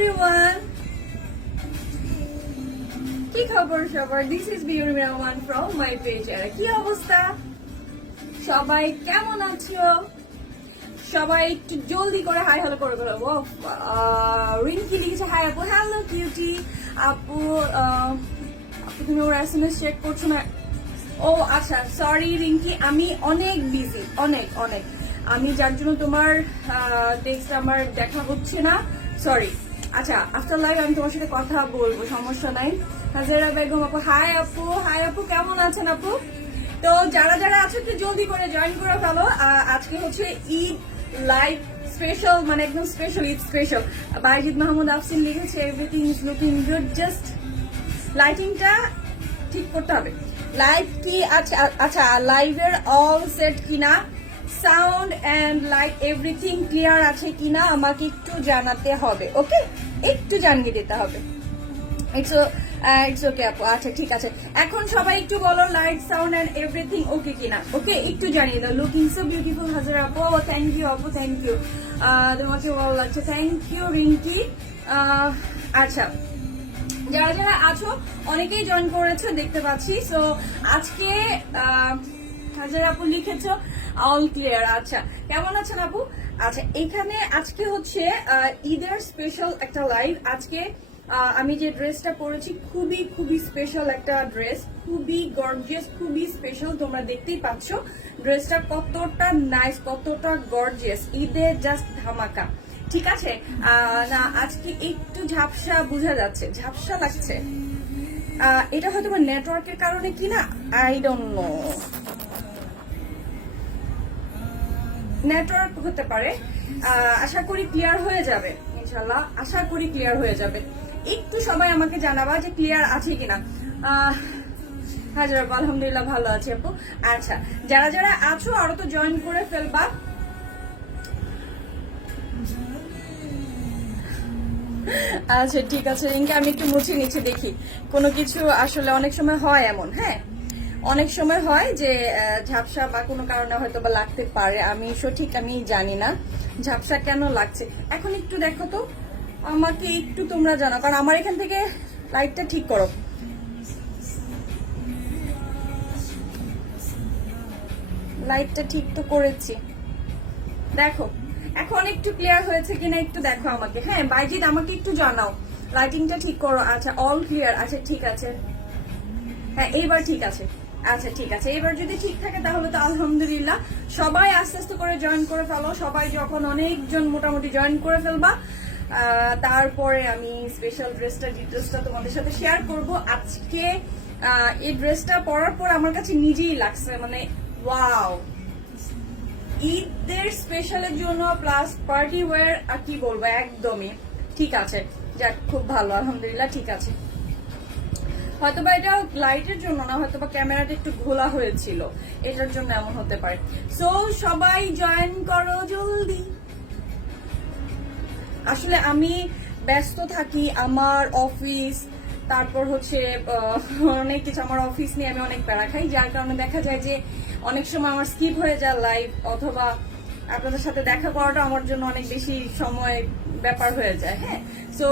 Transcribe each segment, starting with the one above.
everyone. কি খবর সবার? This is Biurmira One from my page. কি অবস্থা? সবাই কেমন আছো? সবাই একটু জলদি করে হাই হ্যালো করে বলো। রিঙ্কি লিখেছে হাই আপু। হ্যালো কিউটি আপু। আপু তুমি ওর এসএমএস চেক করছো না? ও আচ্ছা, সরি রিঙ্কি, আমি অনেক বিজি, অনেক অনেক। আমি যার জন্য তোমার টেক্সট আমার দেখা হচ্ছে না, সরি। আচ্ছা, আফটার লাইভ আমি তোমার সাথে কথা বলবো, সমস্যা নাই। হাজারা বেগম আপু হাই আপু। হাই আপু, কেমন আছেন আপু? তো যারা যারা আছো একটু জলদি করে জয়েন করে ফেলো। আজকে হচ্ছে ঈদ লাইভ স্পেশাল, মানে একদম স্পেশাল, ঈদ স্পেশাল। বাইজিদ মাহমুদ আফসিন লিখেছে everything is looking good, just লাইটিংটা ঠিক করতে হবে। লাইভ কি আচ্ছা আচ্ছা, লাইভের অল সেট কিনা, sound and light everything clear আছে কিনা আমাকে একটু জানাতে হবে, ওকে? একটু জানিয়ে দিতে হবে। ইটস ওকে আপু। আচ্ছা ঠিক আছে, এখন সবাই একটু বলো light sound and everything okay কিনা, ওকে? একটু জানিয়ে দাও। লুকিং সো বিউটিফুল হাজারা আপু। থ্যাংক ইউ আপু, থ্যাংক ইউ। তোমাকে ভালো লাগছে, থ্যাংক ইউ রিঙ্কি। আচ্ছা, যারা যারা আছো অনেকেই জয়েন করেছো দেখতে পাচ্ছি। সো আজকে হাজার আপু লিখেছো অল ক্লিয়ার। আচ্ছা, কেমন আছেন আপু? আচ্ছা, এখানে আজকে হচ্ছে ঈদের স্পেশাল একটা লাইভ। আজকে আমি যে ড্রেসটা পরেছি খুবই খুবই স্পেশাল একটা ড্রেস, খুবই গর্জিয়াস, খুবই স্পেশাল। তোমরা দেখতেই পাচ্ছ ড্রেসটা কতটা নাইস, কতটা গর্জিয়াস। ঈদে জাস্ট ধামাকা, ঠিক আছে? না আজকে একটু ঝাপসা বোঝা যাচ্ছে, ঝাপসা লাগছে। এটা হয়তো নেটওয়ার্কের কারণে কিনা, আই ডোন্ট নো, নেটওয়ার্ক হতে পারে। আশা করি ক্লিয়ার হয়ে যাবে ইনশাল্লাহ, আশা করি ক্লিয়ার হয়ে যাবে। একটু সবাই আমাকে জানাবা যে ক্লিয়ার আছে কিনা। হাজার আপু আলহামদুলিল্লাহ ভালো আছে আপু। আচ্ছা, যারা যারা আছো আরো তো জয়েন করে ফেলবা। আচ্ছা ঠিক আছে রিঙ্কি, আমি একটু মুছে নিচ্ছি, দেখি কোনো কিছু আসলে অনেক সময় হয় এমন, হ্যাঁ অনেক সময় হয় যে ঝাপসা বা কোনো কারণে হয়তো বা লাগতে পারে। আমি সঠিক আমি জানি না ঝাপসা কেন লাগছে। এখন একটু দেখো তো, আমাকে একটু তোমরা জানো, কারণ আমার এখান থেকে লাইটটা ঠিক করো। লাইটটা ঠিক তো করেছি, দেখো এখন একটু ক্লিয়ার হয়েছে কিনা একটু দেখো আমাকে। হ্যাঁ বাইজিৎ, আমাকে একটু জানাও লাইটিংটা ঠিক করো। আচ্ছা অল ক্লিয়ার, আচ্ছা ঠিক আছে, হ্যাঁ এইবার ঠিক আছে। আচ্ছা ঠিক আছে, এবার যদি ঠিক থাকে তাহলে তো আলহামদুলিল্লাহ। সবাই আস্তে আস্তে করে জয়েন করে ফেলো। সবাই যখন অনেকজন মোটামুটি জয়েন করে ফেলবা, তারপরে আমি স্পেশাল ড্রেসটা ডিটেলসটা তোমাদের সাথে শেয়ার করব। আজকে এই ড্রেসটা পরার পর আমার কাছে নিজেই লাগছে মানে ওয়াও, ঈদের স্পেশালের জন্য প্লাস পার্টি ওয়্যার, আর কি বলবো, একদমই ঠিক আছে। যাক খুব ভালো, আলহামদুলিল্লাহ ঠিক আছে। হয়তোবা এটা লাইটের জন্য না, হয়তোবা ক্যামেরাটা একটু ঘোলা হয়েছিল, এটার জন্য এমন হতে পারে। সো সবাই জয়েন করো জলদি। আসলে আমি ব্যস্ত থাকি, আমার অফিস, তারপর হচ্ছে অনেক কিছু, আমার অফিস নিয়ে আমি অনেক প্যারা খাই, যার কারণে দেখা যায় যে অনেক সময় আমার স্কিপ হয়ে যায় লাইভ, অথবা আপনাদের সাথে দেখা করাটা আমার জন্য অনেক বেশি সময় ব্যাপার হয়ে যায়। হ্যাঁ, সো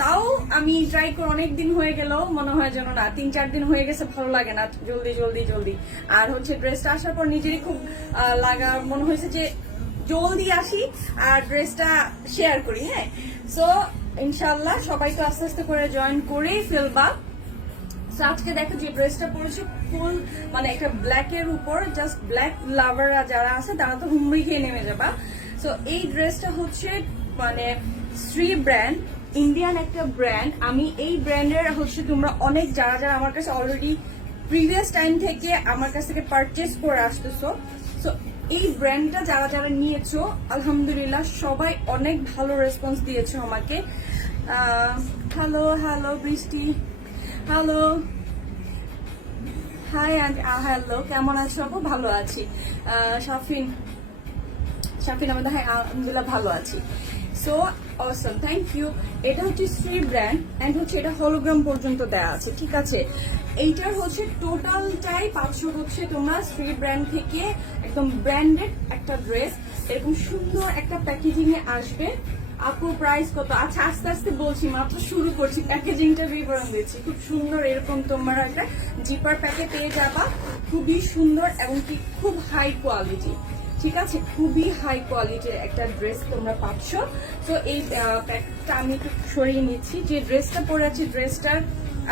তাও আমি ট্রাই করে, অনেক দিন হয়ে গেলেও মনে হয় যেন না, 3-4 দিন হয়ে গেছে, ভালো লাগে না, জলদি জলদি জলদি। আর হচ্ছে ড্রেসটা আসার পর নিজেরই খুব লাগা মনে হয়েছে যে জলদি আসি আর ড্রেসটা শেয়ার করি। হ্যাঁ, সো ইনশাল্লাহ সবাই তো আস্তে আস্তে করে জয়েন করেই ফেলবা। আজকে দেখো যে ড্রেসটা পরেছি ফুল মানে একটা ব্ল্যাক এর উপর, জাস্ট ব্ল্যাক লাভার যারা আছে তারা তো হুমড়ি খেয়ে নেমে যাবা। সো এই ড্রেসটা হচ্ছে মানে শ্রী ব্র্যান্ড, ইন্ডিয়ান একটা ব্র্যান্ড। আমি এই ব্র্যান্ডের হচ্ছে তোমরা অনেক যারা যারা আমার কাছে অলরেডি প্রিভিয়াস টাইম থেকে আমার কাছ থেকে পারচেস করে আসতেছো, সো এই ব্র্যান্ডটা যারা যারা নিয়েছো আলহামদুলিল্লাহ সবাই অনেক ভালো রেসপন্স দিয়েছো আমাকে। হ্যালো হ্যালো বৃষ্টি, হ্যালো হাই হ্যালো, কেমন আছো আপু? ভালো আছি। শাফিন আমাদের, হ্যাঁ আলহামদুলিল্লাহ ভালো আছি। So awesome, thank you. এটা হচ্ছে শ্রী ব্র্যান্ড এন্ড হচ্ছে এটা হলোগ্রাম পর্যন্ত দেওয়া আছে, ঠিক আছে? এইটার হচ্ছে টোটালটাই 500 হচ্ছে তোমরা শ্রী ব্র্যান্ড থেকে একদম ব্র্যান্ডেড একটা ড্রেস, এরকম সুন্দর একটা প্যাকেজিং এ আসবে। আপু প্রাইস কত? আচ্ছা আস্তে আস্তে বলছি, মাত্র শুরু করছি, প্যাকেজিংটা বিবরণ দিচ্ছি। খুব সুন্দর এরকম তোমরা একটা জিপার প্যাকে পেয়ে যাবা, খুবই সুন্দর এবং কি খুব হাই কোয়ালিটি, ঠিক আছে, খুবই হাই কোয়ালিটির একটা ড্রেস তোমরা পাচ্ছ। তো এই প্যাকটা আমি একটু সরিয়ে নিচ্ছি। যে ড্রেসটা পরে আছি, ড্রেসটার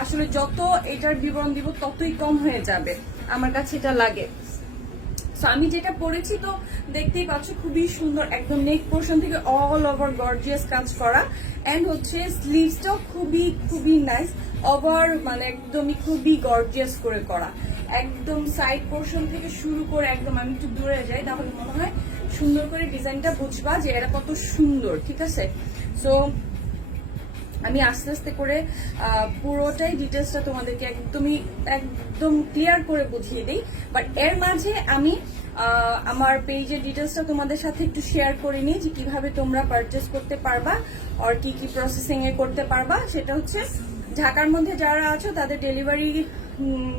আসলে যত এটার বিবরণ দিব ততই কম হয়ে যাবে, আমার কাছে এটা লাগে। সো আমি যেটা পরেছি তো দেখতেই পাচ্ছ, খুবই সুন্দর, একদম নেক পোর্শন থেকে অল ওভার গর্জিয়াস কাজ করা, এন্ড হচ্ছে স্লিভসটাও খুবই খুবই নাইস, ওভার মানে একদমই খুবই গর্জিয়াস করে করা, একদম সাইড পোর্শন থেকে শুরু করে একদম, আমি একটু দূরে যাই তাহলে মনে হয় সুন্দর করে ডিজাইনটা বুঝবা যে এটা কত সুন্দর, ঠিক আছে। সো আমি আস্তে আস্তে করে পুরোটাই ডিটেলসটা তোমাদেরকে একদম ক্লিয়ার করে বুঝিয়ে দিই, বাট এর মাঝে আমি আমার পেজের ডিটেলসটা তোমাদের সাথে একটু শেয়ার করে নিই যে কিভাবে তোমরা পারচেস করতে পারবা আর কি কি প্রসেসিং এ করতে পারবা। সেটা হচ্ছে ঢাকার মধ্যে যারা আছো তাদের ডেলিভারি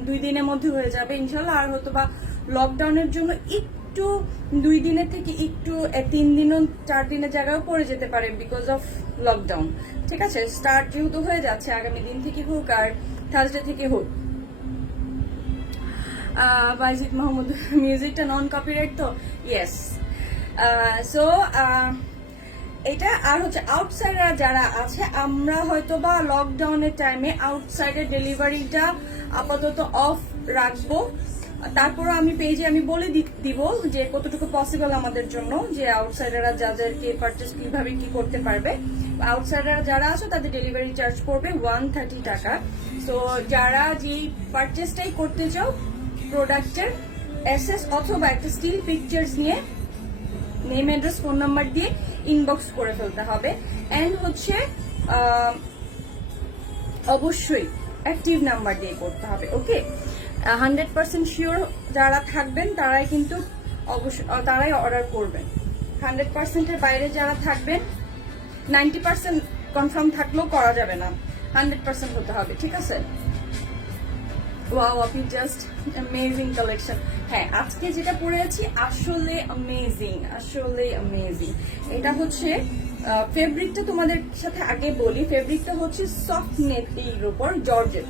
2 দিনের মধ্যে হয়ে যাবে ইনশাল্লাহ, আর হয়তো বা লকডাউনের জন্য একটু 2 দিনের থেকে একটু 3 দিন 4 দিনের জায়গায় পড়ে যেতে পারে বিকজ অফ লকডাউন, ঠিক আছে। স্টার্ট যেহেতু হয়ে যাচ্ছে আগামী দিন থেকে হোক আর থার্সডে থেকে হোক। বাইজিদ মাহমুদ, মিউজিকটা নন কপিরাইট তো? ইয়েস। সো এটা আর হচ্ছে আউটসাইডার যারা আছে, আমরা হয়তো বা লকডাউনের টাইমে আউটসাইডের ডেলিভারিটা আপাতত অফ রাখবো, তারপরে আমি পেজে আমি বলে দিব যে কতটুকু পসিবল আমাদের জন্য, যে আউটসাইডাররা যাদেরকে পারচেস কিভাবে কি করতে পারবে। আউটসাইডার যারা আছে তাদের ডেলিভারি চার্জ পড়বে 130 টাকা। তো যারা যেই পারচেসটাই করতে চাও প্রোডাক্টের এসএস অথবা একটা স্টিল পিকচার্স নিয়ে নেম অ্যাড্রেস ফোন নাম্বার দিয়ে ইনবক্স করে ফেলতে হবে, এন্ড হচ্ছে অবশ্যই অ্যাক্টিভ নাম্বার দিয়ে করতে হবে। ওকে, 100% শিওর যারা থাকবেন তারাই কিন্তু অবশ্যই তারাই অর্ডার করবেন। 100%-এর বাইরে যারা থাকবেন, 90% কনফার্ম থাকলেও করা যাবে না, 100% হতে হবে, ঠিক আছে। ওয়াও আপনি জাস্ট অ্যামেজিং কালেকশন। হ্যাঁ, আজকে যেটা পরে আছি আসলে অ্যামেজিং, আসলে অ্যামেজিং। এটা হচ্ছে ফেব্রিকটা তোমাদের সাথে আগে বলি, ফেব্রিকটা হচ্ছে সফট নেটের উপর জর্জেট,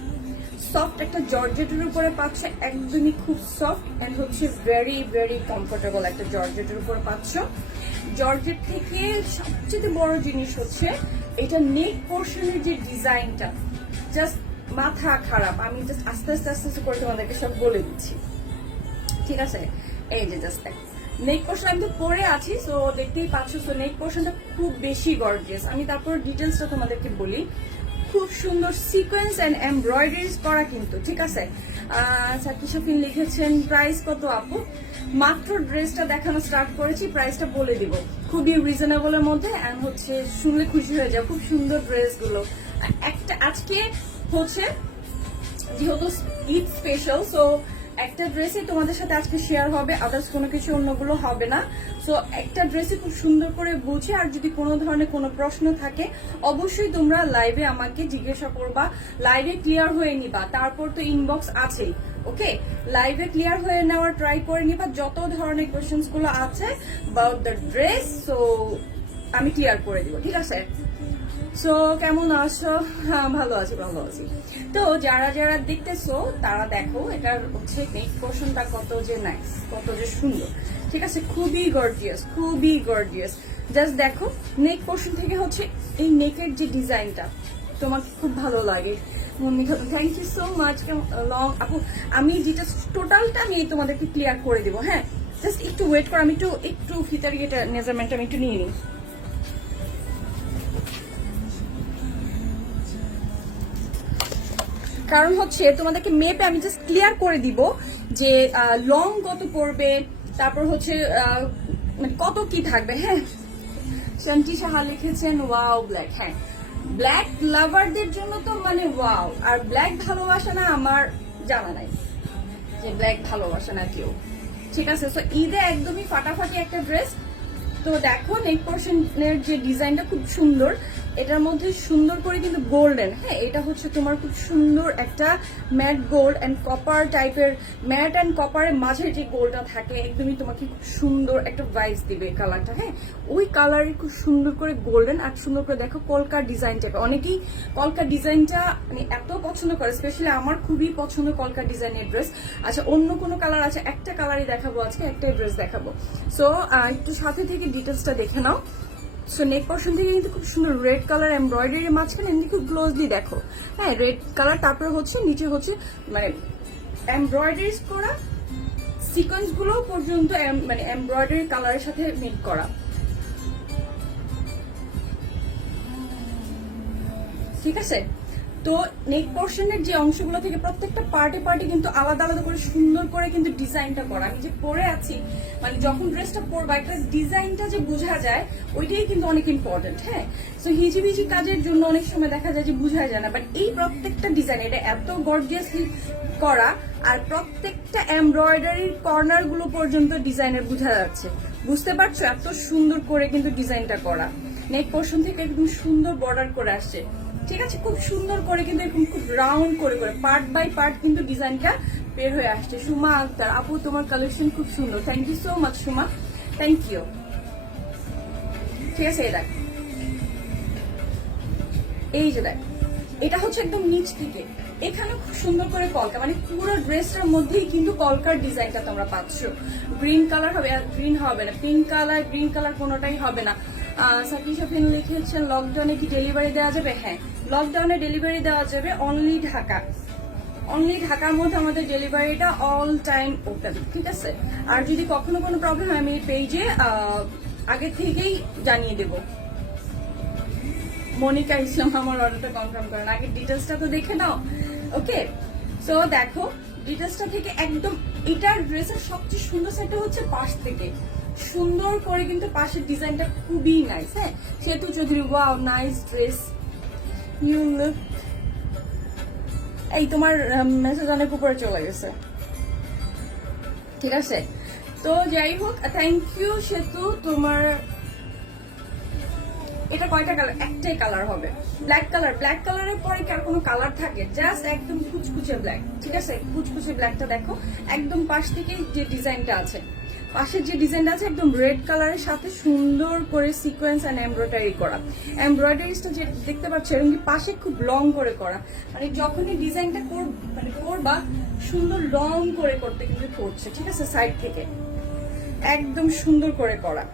সফট একটা জর্জেটের উপরে পাচ্ছ, একদমই খুব সফট এন্ড হচ্ছে ভেরি ভেরি কমফোর্টেবল একটা জর্জেটের উপরে পাচ্ছ। জর্জেট থেকে সবচেয়ে বড় জিনিস হচ্ছে এটা নেক পোর্শনের যে ডিজাইনটা, জাস্ট মাথা খারাপ। আমি জাস্ট আস্তে আস্তে আস্তে আস্তে করে তোমাদেরকে সব বলে দিচ্ছি, ঠিক আছে। এই যে জাস্ট নেক পোর্শন আমি তো পরে আছি, সো দেখতেই পাচ্ছ। সো নেক পোর্শনটা খুব বেশি গর্জিয়াস। আমি তারপর ডিটেলসটা তোমাদেরকে বলি। খুব সুন্দর সিকোয়েন্স এন্ড এমব্রয়ডারিজ করা কিন্তু, ঠিক আছে। সাকি শফিন লিখেছেন প্রাইস কত আপু? মাত্র ড্রেসটা দেখানো স্টার্ট করেছি, প্রাইসটা বলে দিব খুবই রিজনেবলের মধ্যে, এন্ড হচ্ছে শুনলে খুশি হয়ে যাও। খুব সুন্দর ড্রেসগুলো। একটা আজকে হচ্ছে যেহেতু ঈদ স্পেশাল, সো একটা ড্রেসই তোমাদের সাথে আজকে শেয়ার হবে, আদার্স কোনো কিছু অন্যগুলো হবে না। সো একটা ড্রেসই খুব সুন্দর করে বুঝে, আর যদি কোনো ধরনের কোনো প্রশ্ন থাকে অবশ্যই তোমরা লাইভে আমাকে জিজ্ঞাসা করবা, লাইভে ক্লিয়ার হয়ে নিবা, তারপর তো ইনবক্স আছেই। ওকে, লাইভে ক্লিয়ার হয়ে নেওয়ার ট্রাই করে নিবা, যত ধরনের কোয়েশ্চেন্স গুলো আছে অ্যাবাউট দ্য ড্রেস, সো আমি ক্লিয়ার করে দিব, ঠিক আছে। সো কেমন আছো? হ্যাঁ, ভালো আছি, ভালো আছি। তো যারা যারা দেখতেছো তারা দেখো, এটার হচ্ছে নেক পোর্শনটা কত যে নাইস, কত যে সুন্দর, ঠিক আছে। খুবই গর্জিয়াস, খুবই গর্জিয়াস। জাস্ট দেখো নেক পোর্শন থেকে হচ্ছে এই নেকের যে ডিজাইনটা তোমার খুব ভালো লাগে। Mummy thank you so much. লং আপু, আমি যেটা টোটালটা আমি তোমাদেরকে ক্লিয়ার করে দেবো। হ্যাঁ, জাস্ট একটু ওয়েট করো, আমি একটু ফিতার ইয়েটা মেজারমেন্ট আমি একটু নিয়ে নিই। কারণ হচ্ছে তোমাদেরকে মেপে আমি জাস্ট ক্লিয়ার করে দিব যে লং কত পড়বে, তারপর হচ্ছে মানে কত কি থাকবে। হ্যাঁ, শান্তি সাহা লিখেছেন ওয়াও ব্ল্যাক। হ্যাঁ, ব্ল্যাক লাভারদের জন্য তো মানে ওয়াও। আর ব্ল্যাক ভালোবাসা না আমার জানা নাই যে ব্ল্যাক ভালোবাসা না কেউ, ঠিক আছে। সো ঈদে একদমই ফাটাফাটি একটা ড্রেস। তো দেখো নেক পোর্শনের যে ডিজাইনটা খুব সুন্দর, এটার মধ্যে সুন্দর করে কিন্তু গোল্ডেন, হ্যাঁ এটা হচ্ছে তোমার খুব সুন্দর একটা ম্যাট গোল্ড অ্যান্ড কপার টাইপের, ম্যাট অ্যান্ড কপারের মাঝে যে গোল্ডটা থাকে একদমই তোমাকে খুব সুন্দর একটা ভাইবস দিবে কালারটা, হ্যাঁ ওই কালারে খুব সুন্দর করে গোল্ডেন আর সুন্দর করে দেখো কলকার ডিজাইন টাইপের। অনেকেই কলকার ডিজাইনটা মানে এত পছন্দ করে, স্পেশালি আমার খুবই পছন্দ কলকার ডিজাইনের ড্রেস। আচ্ছা অন্য কোনো কালার আছে? একটা কালারই দেখাবো আজকে, একটাই ড্রেস দেখাবো। সো একটু সাথে থেকে ডিটেলসটা দেখে নাও। সো নেক পোর্শন থেকে কিন্তু খুব সুন্দর রেড কালার এমব্রয়ডারি মাঝখানে কিন্তু খুব ক্লোজলি দেখো, হ্যাঁ রেড কালার, তারপরে হচ্ছে নিচে হচ্ছে মানে এমব্রয়ডারিজ করা সিকোয়েন্স গুলো পর্যন্ত মানে এমব্রয়ডারি কালারের সাথে মিট করা, ঠিক আছে। তো নেক পোর্শনের যে অংশগুলো থেকে প্রত্যেকটা পার্টে পার্টে কিন্তু আলাদা আলাদা করে সুন্দর করে কিন্তু ডিজাইনটা করা। আমি যে পরে আছি মানে যখন ড্রেসটা পরবা একটা ডিজাইনটা যে বোঝা যায় ওইটাই কিন্তু অনেক ইম্পর্টেন্ট, হ্যাঁ। সো হিজিবিজি কাজের জন্য অনেক সময় দেখা যায় যে বোঝা যায় না, বাট এই প্রত্যেকটা ডিজাইন এটা এত গর্জিয়াসলি করা আর প্রত্যেকটা এমব্রয়ডারির কর্নার গুলো পর্যন্ত ডিজাইনের বোঝা যাচ্ছে, বুঝতে পারছো এত সুন্দর করে কিন্তু ডিজাইনটা করা। নেক পোর্শন থেকে একদম সুন্দর বর্ডার করে আসছে, ঠিক আছে, খুব সুন্দর করে কিন্তু এরকম খুব রাউন্ড করে করে পার্ট বাই পার্ট কিন্তু ডিজাইনটা বের হয়ে আসছে। সুমা আক্তার আপু তোমার কালেকশন খুব সুন্দর, thank you so much Suma, thank you. ঠিক আছে এটা এই যে দেখ এটা হচ্ছে একদম নিচ থেকে এখানে খুব সুন্দর করে কলকা, মানে পুরো ড্রেসটার মধ্যেই কিন্তু কলকার ডিজাইনটা তোমরা পাচ্ছ। গ্রিন কালার হবে, গ্রিন হবে না, পিঙ্ক কালার গ্রিন কালার কোনোটাই হবে না। সাকিব শাফিন লিখেছেন লকডাউনে কি ডেলিভারি দেওয়া যাবে? হ্যাঁ লকডাউনে ডেলিভারি দেওয়া যাবে, অনলি ঢাকা, অনলি ঢাকার মধ্যে আমাদের ডেলিভারিটা অল টাইম ওপেন, ঠিক আছে। আর যদি কখনো কোনো প্রবলেম হয় আমি এই পেজে আগে থেকেই জানিয়ে দেব। মনিকা ইসলাম আমার অর্ডারটা কনফার্ম করেন, আগে ডিটেলসটা তো দেখে নাও, ওকে। সো দেখো ডিটেলসটা থেকে একদম এটার ড্রেসের সবচেয়ে সুন্দর সাইডটা হচ্ছে পাশ থেকে সুন্দর করে কিন্তু পাশের ডিজাইনটা খুবই নাইস, হ্যাঁ। Setu Chowdhury wow nice dress, you look, এই তোমার মেসেজ অনেক উপরে চলে গেছে, ঠিক আছে। তো যাই হোক থ্যাংক ইউ সেতু। তোমার এটা কয়টা কালার? একটাই কালার হবে, ব্ল্যাক কালার। ব্ল্যাক কালারের পরে কি আর কোনো কালার থাকে? জাস্ট একদম কুচকুচে ব্ল্যাক, ঠিক আছে। কুচকুচে ব্ল্যাকটা দেখো একদম পাশ থেকে যে ডিজাইনটা আছে, পাশের যে ডিজাইনটা আছে একদম রেড কালারের সাথে সুন্দর করে সিকোয়েন্স এন্ড এমব্রয়ডারি করা। এমব্রয়ডারিটা যে দেখতে পাচ্ছ এরকম পাশে খুব লং করে করা, মানে যখনই ডিজাইনটা মানে করবা সুন্দর লং করে করতে কিন্তু করছে, ঠিক আছে। সাইড থেকে একদম সুন্দর করে করা,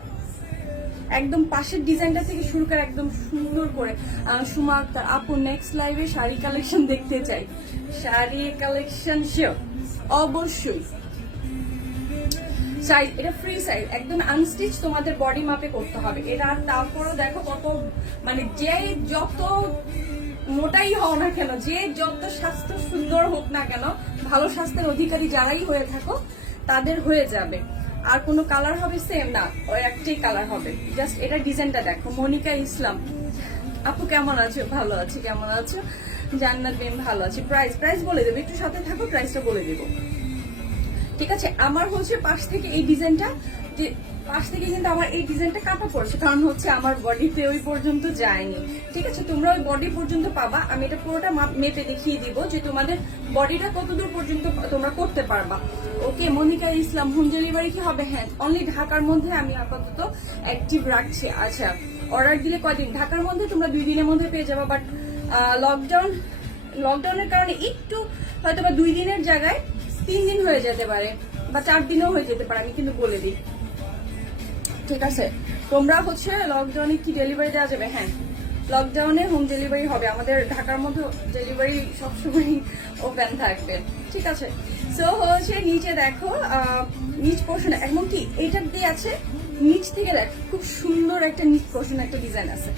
একদম পাশের ডিজাইনটা থেকে শুরু করে একদম সুন্দর করে। সুমা আক্তার আপু নেক্সট লাইভে শাড়ি কালেকশন দেখতে চাই, শাড়ি কালেকশন শিওর অবশ্যই। সাইজ এটা ফ্রি সাইজ, একদম আনস্টিচ, তোমাদের বডি মাপে করতে হবে এটা। আর তারপরও দেখো কত মানে যে যত মোটাই হও না কেন, যে যত স্বাস্থ্য সুন্দর হোক না কেন, ভালো স্বাস্থ্যের অধিকারী যারাই হয়ে থাকো তাদের হয়ে যাবে। আর কোনো কালার হবে সেম না, ওই একটাই কালার হবে। জাস্ট এটা ডিজাইনটা দেখো। মনিকা ইসলাম আপু কেমন আছো? ভালো আছি, কেমন আছো? জান্নাত বেন ভালো আছি। প্রাইস বলে দেবো, একটু সাথে থাকো, প্রাইসটা বলে দেবো, ঠিক আছে। আমার হচ্ছে পাশ থেকে এই ডিজাইনটা, যে পাশ থেকে কিন্তু আমার এই ডিজাইনটা কাটা পড়ছে, কারণ হচ্ছে আমার বডিতে ওই পর্যন্ত যায়নি, ঠিক আছে। তোমরা ওই বডি পর্যন্ত পাবা, আমি এটা পুরোটা মেপে দেখিয়ে দিব যে তোমাদের বডিটা কতদূর পর্যন্ত তোমরা করতে পারবা, ওকে। মনিকা ইসলাম হোম ডেলিভারি কি হবে? হ্যাঁ অনলি ঢাকার মধ্যে আমি আপাতত অ্যাক্টিভ রাখছি। আচ্ছা অর্ডার দিলে কয়দিন? ঢাকার মধ্যে তোমরা 2 দিনের মধ্যে পেয়ে যাবা, বাট লকডাউনের কারণে একটু হয়তো বা 2 দিনের জায়গায় 3 দিন হয়ে যেতে পারে বা 4 দিনও হয়ে যেতে পারে, আমি কিন্তু বলে দিই, ঠিক আছে। তোমরা হচ্ছে লকডাউনে কি ডেলিভারি দেওয়া যাবে? হ্যাঁ লকডাউনে হোম ডেলিভারি হবে, আমাদের ঢাকার মধ্যে ডেলিভারি সবসময় ওপেন থাকবে, ঠিক আছে। সো হচ্ছে নিচে দেখো নিচ পোর্শন এমন কি এইটা দিয়ে আছে, নিচ থেকে দেখ খুব সুন্দর একটা নিচ পোর্শন একটা ডিজাইন আছে,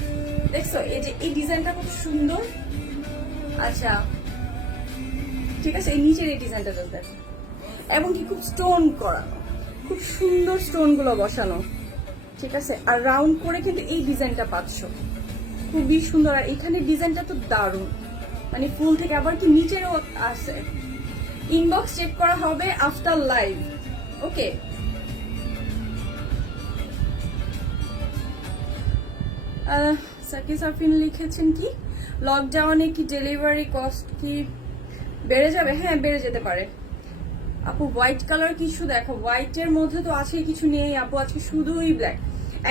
দেখছো? এই যে এই ডিজাইনটা খুব সুন্দর, আচ্ছা ঠিক আছে। এই নিচের এই ডিজাইনটা দেখো, এবং কি খুব স্টোন করানো, খুব সুন্দর স্টোন গুলো বসানো, ঠিক আছে। আর রাউন্ড করে কিন্তু এই ডিজাইনটা পাচ্ছ, খুবই সুন্দর। আর এখানে ডিজাইনটা তো দারুণ, মানে ফুল থেকে আবার কি নিচেরও আছে। ইনবক্স চেক করা হবে আফটার লাইভ, ওকে। সাকিব সাফিন লিখেছেন কি লকডাউনে কি ডেলিভারি কস্ট কি বেড়ে যাবে? হ্যাঁ, বেড়ে যেতে পারে আপু। হোয়াইট কালার কিছু দেখো, হোয়াইটের মধ্যে তো আছে কিছু নেই আপু, আজকে শুধুই ব্ল্যাক।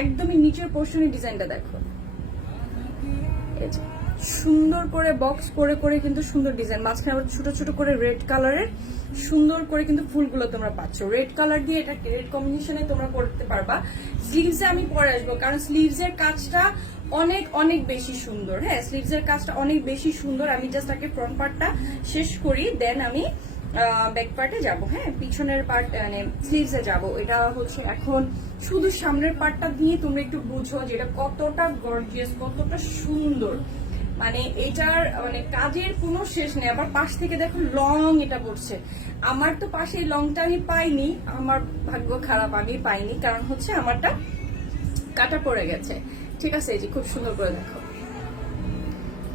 একদমই নিচের পোর্শনের ডিজাইনটা দেখো, সুন্দর করে বক্স করে করে কিন্তু সুন্দর ডিজাইন, মাঝখানে আবার ছোট ছোট করে রেড কালারের সুন্দর করে কিন্তু ফুলগুলো তোমরা পাচ্ছ। রেড কালার দিয়ে এটা রেড কম্বিনেশনে তোমরা করতে পারবা। স্লিভসে আমি পরে আসবো, কারণ স্লিভসের কাজটা অনেক অনেক বেশি সুন্দর। হ্যাঁ, স্লিভসের কাজটা অনেক বেশি সুন্দর। আমি জাস্ট আগে ফ্রন্ট পার্টটা শেষ করি, দেন আমি ব্যাক পার্টে যাব। হ্যাঁ, পিছনের পার্ট মানে স্লিভসে যাব। এটা হচ্ছে এখন শুধু সামনের পার্টটা দিয়ে তোমরা একটু বুঝো যে এটা কতটা গর্জিয়াস, কতটা সুন্দর। মানে এটার মানে কাজের কোনো শেষ নেই। আবার পাশ থেকে দেখো লং এটা পড়ছে। আমার তো পাশে এই লংটা আমি পাইনি, আমার ভাগ্য খারাপ, আমি পাইনি, কারণ হচ্ছে আমারটা কাটা পড়ে গেছে। ঠিক আছে, এই যে খুব সুন্দর করে দেখো,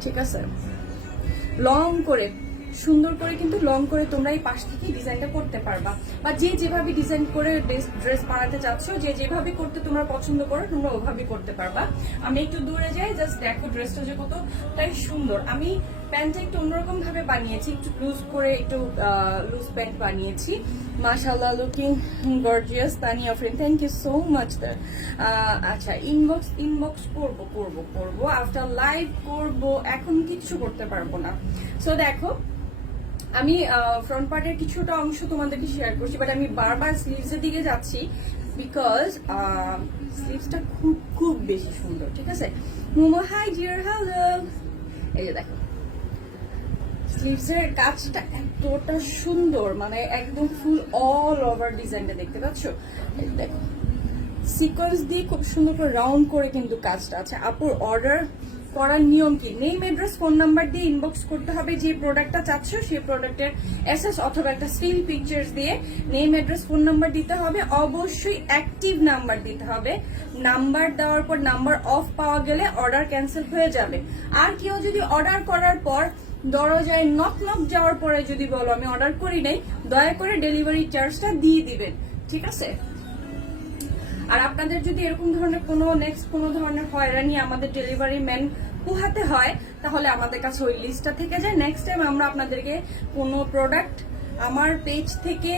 ঠিক আছে, লং করে সুন্দর করে কিন্তু লং করে তোমরা এই পাশ থেকে ডিজাইনটা করতে পারবা, বা যে যেভাবে ডিজাইন করে ড্রেস বানাতে চাচ্ছ, যে যেভাবে করতে তোমরা পছন্দ করো তোমরা ওভাবে করতে পারবা। আমি একটু দূরে যাই, জাস্ট দেখো ড্রেসটা যে কতটাই সুন্দর। আমি প্যান্টটা একটু অন্যরকম ভাবে বানিয়েছি, একটু লুজ করে একটু লুজ প্যান্ট বানিয়েছি। মাশাআল্লাহ, looking gorgeous. Tania friend, thank you so much. আচ্ছা, ইনবক্স করবো আফটার লাইভ করবো, এখন কিছু করতে পারবো না। সো দেখো, আমি ফ্রন্ট পার্টের কিছুটা অংশ তোমাদেরকে শেয়ার করছি, বাট আমি বারবার স্লিভস এর দিকে যাচ্ছি বিকজ স্লিভসটা খুব খুব বেশি সুন্দর। ঠিক আছে, মোমো হাই ডিয়ার, হ্যালো। এই যে দেখো স্লিভস এর কাজটা এতটা সুন্দর, মানে একদম ফুল অল ওভার ডিজাইনটা দেখতে পাচ্ছ। দেখো সিকোয়েন্স দিয়ে খুব সুন্দর করে রাউন্ড করে কিন্তু কাজটা আছে। আপুর অর্ডার করার নিয়ম কি? নেম, অ্যাড্রেস, ফোন নাম্বার দিয়ে ইনবক্স করতে হবে। যে প্রোডাক্টটা চাচ্ছ সেই প্রোডাক্টের এসএস অথবা একটা স্টিল পিকচার্স দিয়ে নেম, অ্যাড্রেস, ফোন নাম্বার দিতে হবে। অবশ্যই অ্যাক্টিভ নাম্বার দিতে হবে। নাম্বার দেওয়ার পর নাম্বার অফ পাওয়া গেলে অর্ডার ক্যান্সেল হয়ে যাবে। আর কেউ যদি অর্ডার করার পর দরজায় নক যাওয়ার পরে যদি বলো আমি অর্ডার করি নাই, দয়া করে ডেলিভারি চার্জটা দিয়ে দিবেন। ঠিক আছে? আর আপনাদের যদি এরকম ধরনের কোনো ধরনের হয়রানি আমাদের ডেলিভারি ম্যান পোহাতে হয়, তাহলে আমাদের কাছে ওই লিস্টটা থেকে যায়। নেক্সট টাইম আমরা আপনাদেরকে কোনো প্রোডাক্ট আমার পেজ থেকে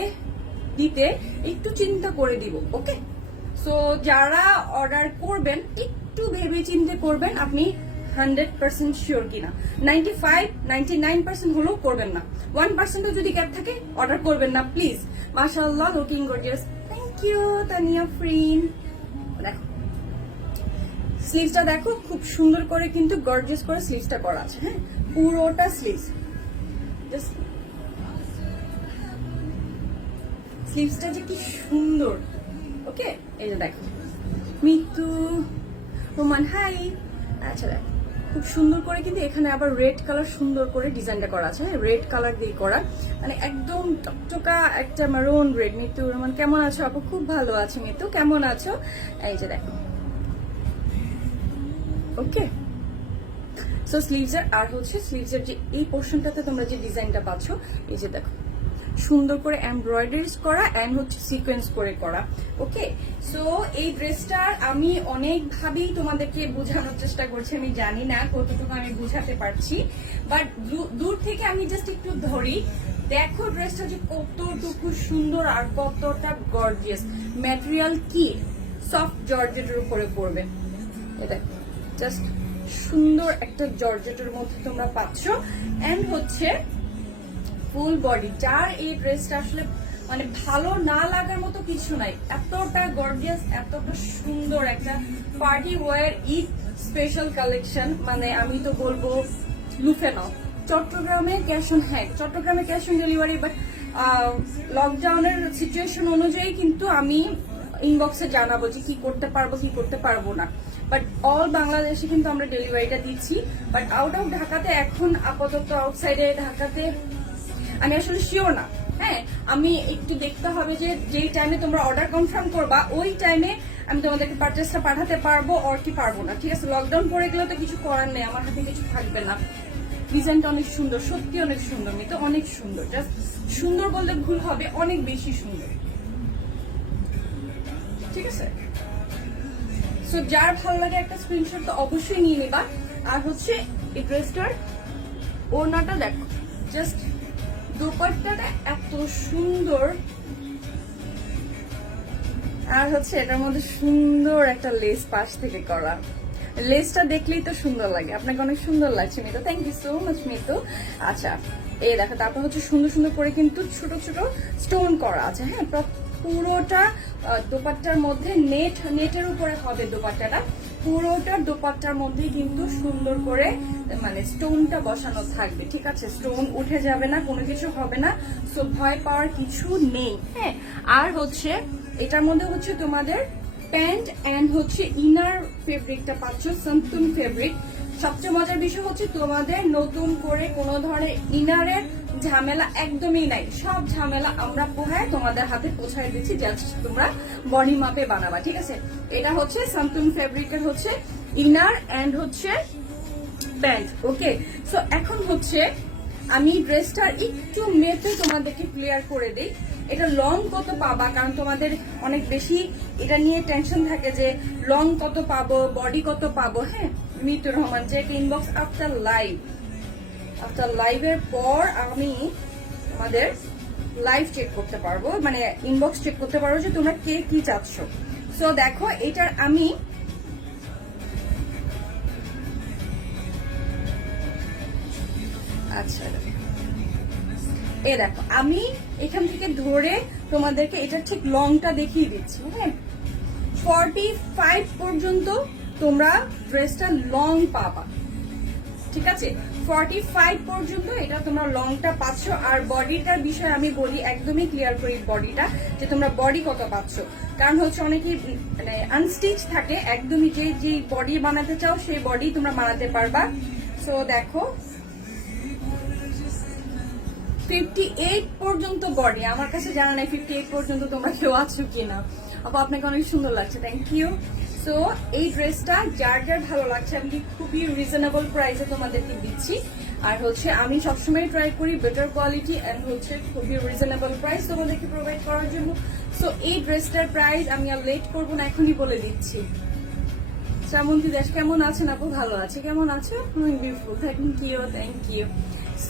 দিতে একটু চিন্তা করে দিব। ওকে, সো যারা অর্ডার করবেন একটু ভেবে চিন্তে করবেন, আপনি 100% শিওর কিনা। 95-99% হলেও করবেন না। 1% যদি গ্যাপ থাকে অর্ডার করবেন না প্লিজ। মাশাআল্লাহ, looking gorgeous. Thank you Tania friend. দেখো স্লিভসটা দেখো, খুব সুন্দর করে কিন্তু গর্জিয়াস করে স্লিভসটা করা আছে। হ্যাঁ, পুরোটা স্লিভস, জাস্ট স্লিভসটা যে কি সুন্দর। ওকে, এই যে দেখো মিতু রোমান, হাই। আচ্ছা দেখো খুব সুন্দর করে কিন্তু এখানে আবার রেড কালার সুন্দর করে ডিজাইনটা করা আছে। হ্যাঁ, রেড কালার দিয়ে করা, মানে একদম টকটকা একটা মারুন রেড। মিতু রোমান কেমন আছো আপু? খুব ভালো আছি মিতু, কেমন আছো? এই যে দেখো, ওকে। সো স্লিভসের আর হচ্ছে স্লিভসের যে এই পোর্শনটাতে তোমরা যে ডিজাইনটা পাচ্ছ, এই যে দেখো সুন্দর করে এমব্রয়ডারিজ করা এন্ড হচ্ছে সিকোয়েন্স করে করা। ওকে, সো এই ড্রেসটার আমি অনেকভাবেই তোমাদেরকে বোঝানোর চেষ্টা করছি। আমি জানি না কতটুকু আমি বুঝাতে পারছি, বাট দূর থেকে আমি জাস্ট একটু ধরি। দেখো ড্রেসটা যে কতটুকু সুন্দর আর কতটা গর্জিয়াস। ম্যাটেরিয়াল কি? সফট জর্জেটের উপরে পড়বে। এটা জাস্ট সুন্দর একটা জর্জেটের মধ্যে তোমরা পাচ্ছ এন্ড হচ্ছে ফুল বডি। যার এই ড্রেসটা আসলে মানে ভালো না লাগার মতো কিছু নাই, এতটা গর্জিয়াস, এতটা সুন্দর একটা party wear Eid special collection. মানে আমি তো বলবো লুফে নাও। চট্টগ্রামে চট্টগ্রামে ক্যাশ অন ডেলিভারি, বাট লকডাউনের সিচুয়েশন অনুযায়ী কিন্তু আমি ইনবক্সে জানাবো যে কি করতে পারবো কি করতে পারবো না। বাট অল বাংলাদেশে কিন্তু আমরা ডেলিভারিটা দিচ্ছি। বাট আউট অফ ঢাকাতে এখন আপাতত আউটসাইডে ঢাকাতে আমি আসলে শিওর না। হ্যাঁ, আমি একটু দেখতে হবে যে যেই টাইমে তোমরা অর্ডার কনফার্ম করবা ওই টাইমে আমি তোমাদেরকে পারচেসটা পাঠাতে পারবো আর কি পারবো না। ঠিক আছে, লকডাউন পড়ে গেলে তো কিছু করার নেই, আমার হাতে কিছু থাকবে না। ডিজাইনটা অনেক সুন্দর, সত্যি অনেক সুন্দর, মেয়ে অনেক সুন্দর। জাস্ট সুন্দর বললে ভুল হবে, অনেক বেশি সুন্দর। ঠিক আছে, সো যার ভালো লাগে একটা স্ক্রিনশট তো অবশ্যই নিয়ে নিবা। আর হচ্ছে এই ড্রেসটার ওড়নাটা দেখো, জাস্ট দোপাট্টাটা এত সুন্দর, আর হচ্ছে এটার মধ্যে সুন্দর একটা লেস পাশ থেকে করা। লেসটা দেখলেই তো সুন্দর লাগে। আপনাকে অনেক সুন্দর লাগছে Mitu, thank you so much Mitu. আচ্ছা এই দেখো, তারপর হচ্ছে সুন্দর সুন্দর করে কিন্তু ছোট ছোট স্টোন করা আছে। হ্যাঁ, পুরোটা দোপাট্টার মধ্যে নেটের উপরে হবে দোপাট্টাটা, পুরোটা দোপাট্টার মধ্যে কিন্তু সুন্দর করে মানে স্টোনটা বসানো থাকবে। ঠিক আছে, স্টোন উঠে যাবে না, কোনো কিছু হবে না, সো ভয় পাওয়ার কিছু নেই। হ্যাঁ, আর হচ্ছে এটার মধ্যে হচ্ছে তোমাদের প্যান্ট এন্ড হচ্ছে ইনার ফেব্রিকটা পাচ্ছ সান্তুন ফেব্রিক। সবচেয়ে মজার বিষয় হচ্ছে তোমাদের নতুন করে কোনো ধরনের ইনারের ঝামেলা একদমই নাই। সব ঝামেলা আমরা পোহায় তোমাদের হাতে পৌঁছায় দিচ্ছি, জাস্ট তোমরা বডি মাপে বানাবা। ঠিক আছে, এটা হচ্ছে সান্তুন ফেব্রিকের হচ্ছে ইনার এন্ড হচ্ছে প্যান্ট। ওকে, সো এখন হচ্ছে আমি ড্রেসটার একটু মেপে তোমাদেরকে ক্লিয়ার করে দিই এটা লং কত পাবা, কারণ তোমাদের অনেক বেশি এটা নিয়ে টেনশন থাকে যে লং কত পাবো, বডি কত পাবো। হ্যাঁ, মিতুর রহমান যে ইনবক্স আফটার লাইভের পর আমি তোমাদের লাইভ চেক করতে পারবো, মানে ইনবক্স চেক করতে পারবো যে তোমরা কে কি চাচ্ছ। সো দেখো এটার আমি আচ্ছা এই দেখো আমি এখান থেকে ধরে তোমাদেরকে এটা ঠিক লংটা দেখিয়ে দিচ্ছি। হ্যাঁ, 45 পর্যন্ত তোমরা ড্রেসটা লং পাবা। ঠিক আছে, 45 পর্যন্ত এটা তোমরা লংটা পাচ্ছ। আর বডিটার বিষয়ে আমি বলি, একদমই ক্লিয়ার করি বডিটা, যে তোমরা বডি কত পাচ্ছ। কারণ হচ্ছে অনেকেই মানে আনস্টিচ থাকে, একদমই যে বডি বানাতে চাও সেই বডি তোমরা বানাতে পারবা। সো দেখো 58 পর্যন্ত বডি, আমার কাছে জানা নাই 58 পর্যন্ত তোমরা কেউ আছো কিনা। আপু আপনাকে অনেক সুন্দর লাগছে, থ্যাংক ইউ। সো এই ড্রেসটা যার যার ভালো লাগছে আমি খুবই রিজনেবল প্রাইসে তোমাদেরকে দিচ্ছি। আর হচ্ছে আমি সবসময় ট্রাই করি বেটার কোয়ালিটি এন্ড হচ্ছে খুবই রিজনেবল প্রাইস তোমাদেরকে প্রোভাইড করার জন্য। সো এই ড্রেসটার প্রাইস আমি আর লেট করবো না, এখনই বলে দিচ্ছি। শ্রাবন্তী দেশ কেমন আছেন আপু? ভালো আছে, কেমন আছো? Beautiful, thank you.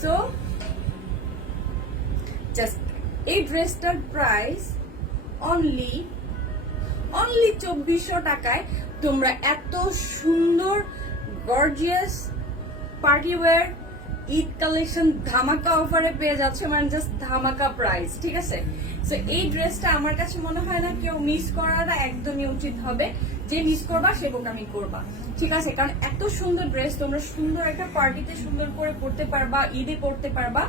So just এই ড্রেসটার প্রাইস অনলি 2400 টাকায় তোমরা এত সুন্দর gorgeous party wear Eid collection ধামাকা অফারে পেয়ে যাচ্ছে, মানে জাস্ট ধামাকা প্রাইস। ঠিক আছে, সো এই ড্রেসটা আমার কাছে মনে হয় না কেউ মিস করাটা একদমই উচিত হবে। যে মিস করবা সে বোকামি করবা। ঠিক আছে, কারণ এত সুন্দর ড্রেস তোমরা সুন্দর একটা পার্টিতে সুন্দর করে পরতে পারবা, ঈদে পরতে পারবা।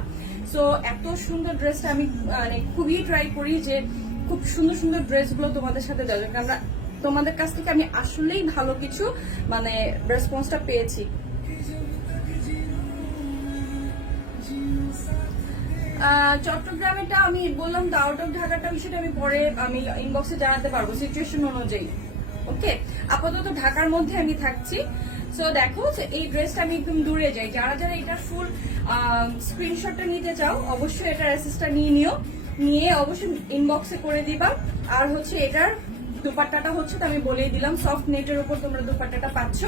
সো এত সুন্দর ড্রেসটা আমি মানে খুবই ট্রাই করি যে খুব সুন্দর সুন্দর ড্রেসগুলো তোমাদের সাথে দেওয়া যায়, কারণ তোমাদের কাছ থেকে আমি আসলেই ভালো কিছু মানে রেসপন্সটা পেয়েছি। চট্টগ্রামেটা আমি বললাম তো, আউট অফ ঢাকাটা বিষয়টা আমি পরে আমি ইনবক্সে জানাতে পারবো সিচুয়েশন অনুযায়ী। ওকে, আপাতত ঢাকার মধ্যে আমি থাকছি। সো দেখো এই ড্রেসটা আমি একদম দূরে যাই, যারা যারা এটা ফুল স্ক্রিনশটটা নিতে চাও অবশ্যই এটার অ্যাসেসটা নিয়ে অবশ্যই ইনবক্সে করে দিবা। আর হচ্ছে এটার দুপাট্টাটা হচ্ছে তো আমি বলেই দিলাম, সফট নেটের উপর তোমরা দুপাট্টাটা পাচ্ছ।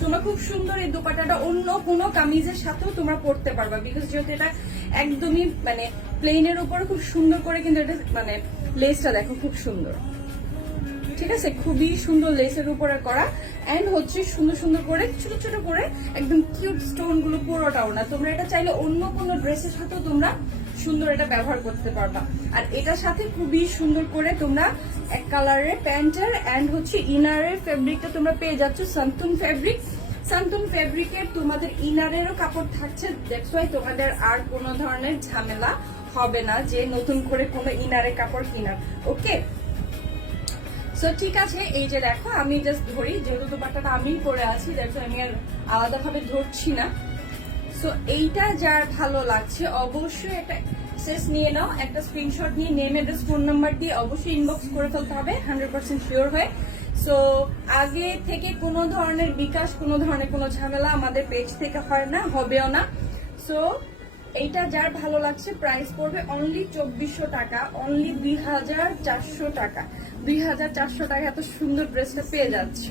তোমরা খুব সুন্দর এই দুপাট্টাটা অন্য কোনো কামিজের সাথেও তোমরা পরতে পারবা, বিকজ যেহেতু এটা একদমই মানে প্লেনের উপর খুব সুন্দর করে কিন্তু এটা মানে লেসটা দেখো খুব সুন্দর। ঠিক আছে, খুবই সুন্দর লেসের উপরে করা এন্ড হচ্ছে সুন্দর সুন্দর করে ছোট ছোট করে একদম কিউট স্টোন গুলো পুরোটাও না। তোমরা এটা চাইলে অন্য কোনো ড্রেসের সাথেও তোমরা সুন্দর এটা ব্যবহার করতে পারবা। আর এটার সাথে খুবই সুন্দর করে তোমরা এক কালারের প্যান্টের এন্ড হচ্ছে ইনারের ফেব্রিকটা তোমরা পেয়ে যাচ্ছ সান্তুন ফেব্রিক। সান্তুন ফেব্রিকের তোমাদের ইনারেরও কাপড় থাকছে, দ্যাটস ওয়াই তোমাদের আর কোনো ধরনের ঝামেলা হবে না যে নতুন করে কোনো ইনারের কাপড় কিনার। ওকে, সো ঠিক আছে, এই যে দেখো আমি জাস্ট ধরি, যেহেতু দুপাট্টাটা আমি পরে আছি দেখো আমি আর আলাদাভাবে ধরছি না। সো এইটা যার ভালো লাগছে অবশ্যই একটা শেষ নিয়ে নাও, একটা স্ক্রিনশট নিয়ে নেম অ্যাড্রেস ফোন নাম্বার দিয়ে অবশ্যই ইনবক্স করে ফেলতে হবে 100% শিওর হয়ে। সো আগে থেকে কোনো ধরনের বিকাশ, কোনো ধরনের কোনো ঝামেলা আমাদের পেজ থেকে হয় না, হবেও না। সো এইটা যার ভালো লাগছে প্রাইস পড়বে অনলি 2400 টাকা, অনলি 2400 টাকা। 2400 টাকা এত সুন্দর ড্রেসটা পেয়ে যাচ্ছ।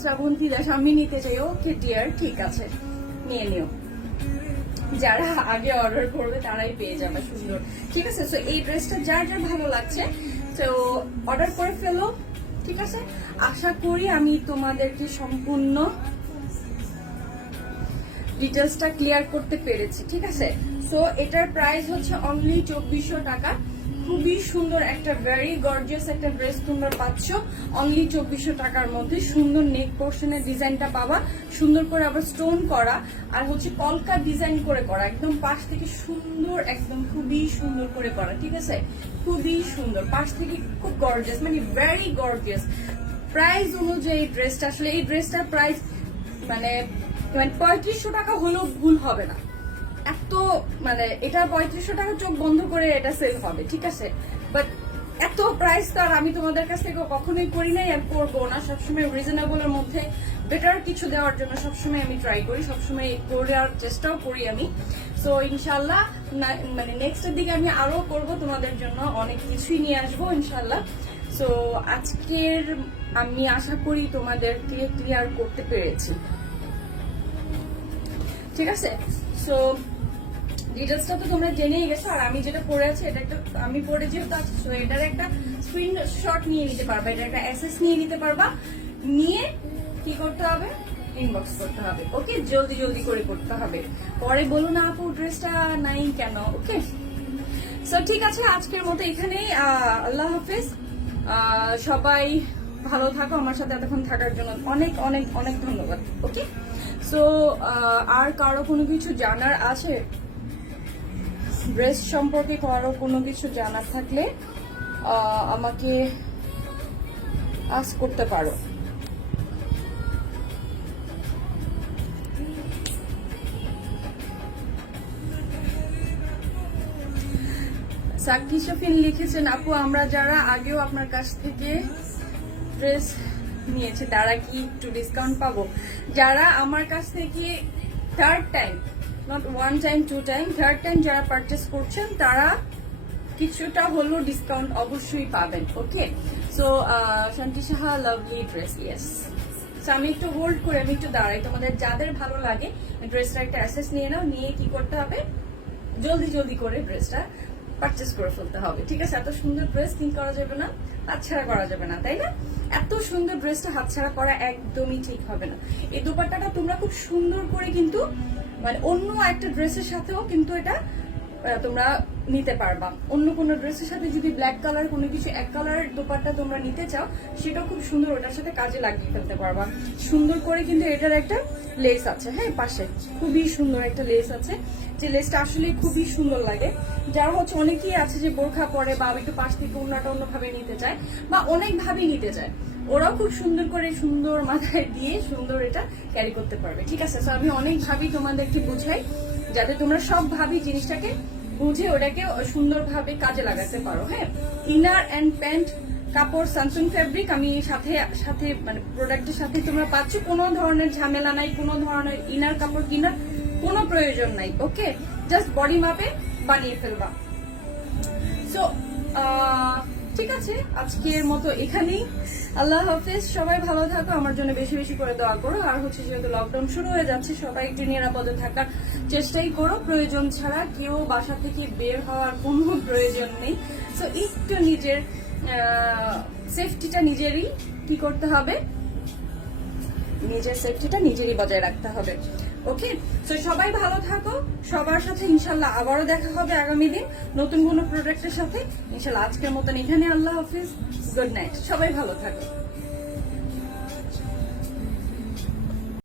শ্রাবন্তী দাস আমি নিতে চাই। ওকে ডিয়ার, ঠিক আছে, নিয়ে নিও। যারা আগে অর্ডার করবে তারাই পেয়ে যাবে, সুন্দর। ঠিক আছে, সো এই ড্রেসটা যার যার ভালো লাগছে তো অর্ডার করে ফেলো। ঠিক আছে, আশা করি আমি তোমাদেরকে সম্পূর্ণ ডিটেলসটা ক্লিয়ার করতে পেরেছি। ঠিক আছে, সো এটার প্রাইস হচ্ছে অনলি 2400 টাকা। খুবই সুন্দর একটা ভেরি গর্জিয়াস একটা ড্রেস তোমরা পাচ্ছ অনলি 2400 টাকার মধ্যে। সুন্দর নেক পোর্শনের ডিজাইনটা পাবা, সুন্দর করে আবার স্টোন করা, আর হচ্ছে কলকা ডিজাইন করে করা, একদম পাশ থেকে সুন্দর, একদম খুবই সুন্দর করে করা। ঠিক আছে, খুবই সুন্দর, পাশ থেকে খুব গর্জিয়াস, মানে ভেরি গর্জিয়াস। প্রাইস অনুযায়ী ড্রেসটা আসলে এই ড্রেসটার প্রাইস মানে 3500 টাকা হলেও ভুল হবে না। এত মানে এটা 3500 টাকা চোখ বন্ধ করে এটা সেল হবে। ঠিক আছে, বাট এত প্রাইস তো আর আমি তোমাদের কাছ থেকে কখনোই করি নাই, আর করবো না। সবসময় রিজনেবলের মধ্যে বেটার কিছু দেওয়ার জন্য সবসময় আমি ট্রাই করি, সবসময় করার চেষ্টাও করি আমি। সো ইনশাল্লাহ মানে নেক্সটের দিকে আমি আরো করব, তোমাদের জন্য অনেক কিছুই নিয়ে আসবো ইনশাল্লাহ। সো আজকের আমি আশা করি তোমাদেরকে ক্লিয়ার করতে পেরেছি। ঠিক আছে, সো ডিটেলসটা তো তোমরা জেনেই গেছো। আর আমি যেটা পরে আছি এটা একটা আমি পরে যেহেতু আছি, সো এটার একটা স্ক্রিনশট নিয়ে নিতে পারবা, এটা একটা অ্যাসেস নিয়ে নিতে পারবা। নিয়ে কি করতে হবে, ইনবক্স করতে হবে। ওকে, জলদি জলদি করে করতে হবে, পরে বলো না আপু ড্রেসটা নাই কেন। ওকে, সো ঠিক আছে, আজকের মতো এখানেই। আল্লাহ হাফেজ, সবাই ভালো থাকো। আমার সাথে এতক্ষণ থাকার জন্য অনেক অনেক অনেক ধন্যবাদ। ওকে, সো আর কারো কোনো কিছু জানার আছে, ড্রেস সম্পর্কে কারো কোনো কিছু জানার থাকলে আমাকে আস্ক করতে পারো। সাক্ষী শফিন লিখেছেন, আপু আমরা যারা আগেও আপনার কাছ থেকে ড্রেস নিয়েছে তারা কি একটু ডিসকাউন্ট পাবো? যারা আমার কাছ থেকে third time, not one time to time, third time যারা পারচেস করছেন তারা কিছুটা হলো ডিসকাউন্ট অবশ্যই পাবেন। ওকে, সো শান্তি Saha lovely dress, yes. So আমি একটু হোল্ড করে আমি একটু দাঁড়াই, তোমাদের যাদের ভালো লাগে ড্রেসটা একটা অ্যাসেস নিয়ে নাও, নিয়ে কি করতে হবে, জলদি জলদি করে ড্রেসটা পারচেস করে ফেলতে হবে। ঠিক আছে, এত সুন্দর ড্রেস কি করা যাবে না, হাতছাড়া করা যাবে না, তাই না? এত সুন্দর ড্রেসটা হাতছাড়া করা একদমই ঠিক হবে না। এই দোপাট্টাটা তোমরা খুব সুন্দর করে কিন্তু মানে অন্য একটা ড্রেসের সাথেও কিন্তু এটা তোমরা নিতে পারবা। অন্য কোনো ড্রেসের সাথে যদি ব্ল্যাক কালার কোনো কিছু এক কালার দোপাট্টা তোমরা নিতে চাও, সেটাও খুব সুন্দর ওটার সাথে কাজে লাগিয়ে ফেলতে পারবা। সুন্দর করে কিন্তু এটার একটা লেস আছে, হ্যাঁ পাশে খুবই সুন্দর একটা লেস আছে, যে লেসটা আসলে খুবই সুন্দর লাগে। যারা হচ্ছে অনেকেই আছে যে বোরখা পরে বা একটু পাশ থেকে অন্যটা অন্যভাবে নিতে চায় বা অনেকভাবেই নিতে চায়, ওরাও খুব সুন্দর করে সুন্দর মাথায় দিয়ে সুন্দর এটা ক্যারি করতে পারবে। ঠিক আছে, সো আমি অনেকভাবেই তোমাদেরকে বুঝাই যাতে তোমরা সব ভাবি জিনিসটাকে বুঝে ওটাকে সুন্দরভাবে কাজে লাগাতে পারো। হ্যাঁ, ইনার অ্যান্ড প্যান্ট কাপড় স্যামসুং ফেব্রিক আমি সাথে সাথে মানে প্রোডাক্টের সাথে তোমরা পাচ্ছ, কোনো ধরনের ঝামেলা নাই, কোনো ধরনের ইনার কাপড় কেনার কোনো প্রয়োজন নাই। ওকে, জাস্ট বডি মাপে বানিয়ে ফেলবা। সো ঠিক আছে, আজকের মতো এখানেই। আল্লাহ হাফেজ, সবাই ভালো থাকো, আমার জন্য বেশি বেশি করে দোয়া করো। আর হচ্ছে যেহেতু লকডাউন শুরু হয়ে যাচ্ছে, সবাই একটু নিরাপদে থাকার চেষ্টাই করো, প্রয়োজন ছাড়া কেউ বাসা থেকে বের হওয়ার কোনো প্রয়োজন নেই। সো একটু নিজের সেফটিটা নিজেরই কি করতে হবে, নিজের সেফটিটা নিজেরই বজায় রাখতে হবে। ওকে, তো সবাই ভালো থাকো, সবার সাথে ইনশাল্লাহ আবারও দেখা হবে আগামী দিন নতুন কোনো প্রোডাক্টের সাথে ইনশাল্লাহ। আজকের মতন এখানে, আল্লাহ হাফিজ, গুড নাইট, সবাই ভালো থাকো।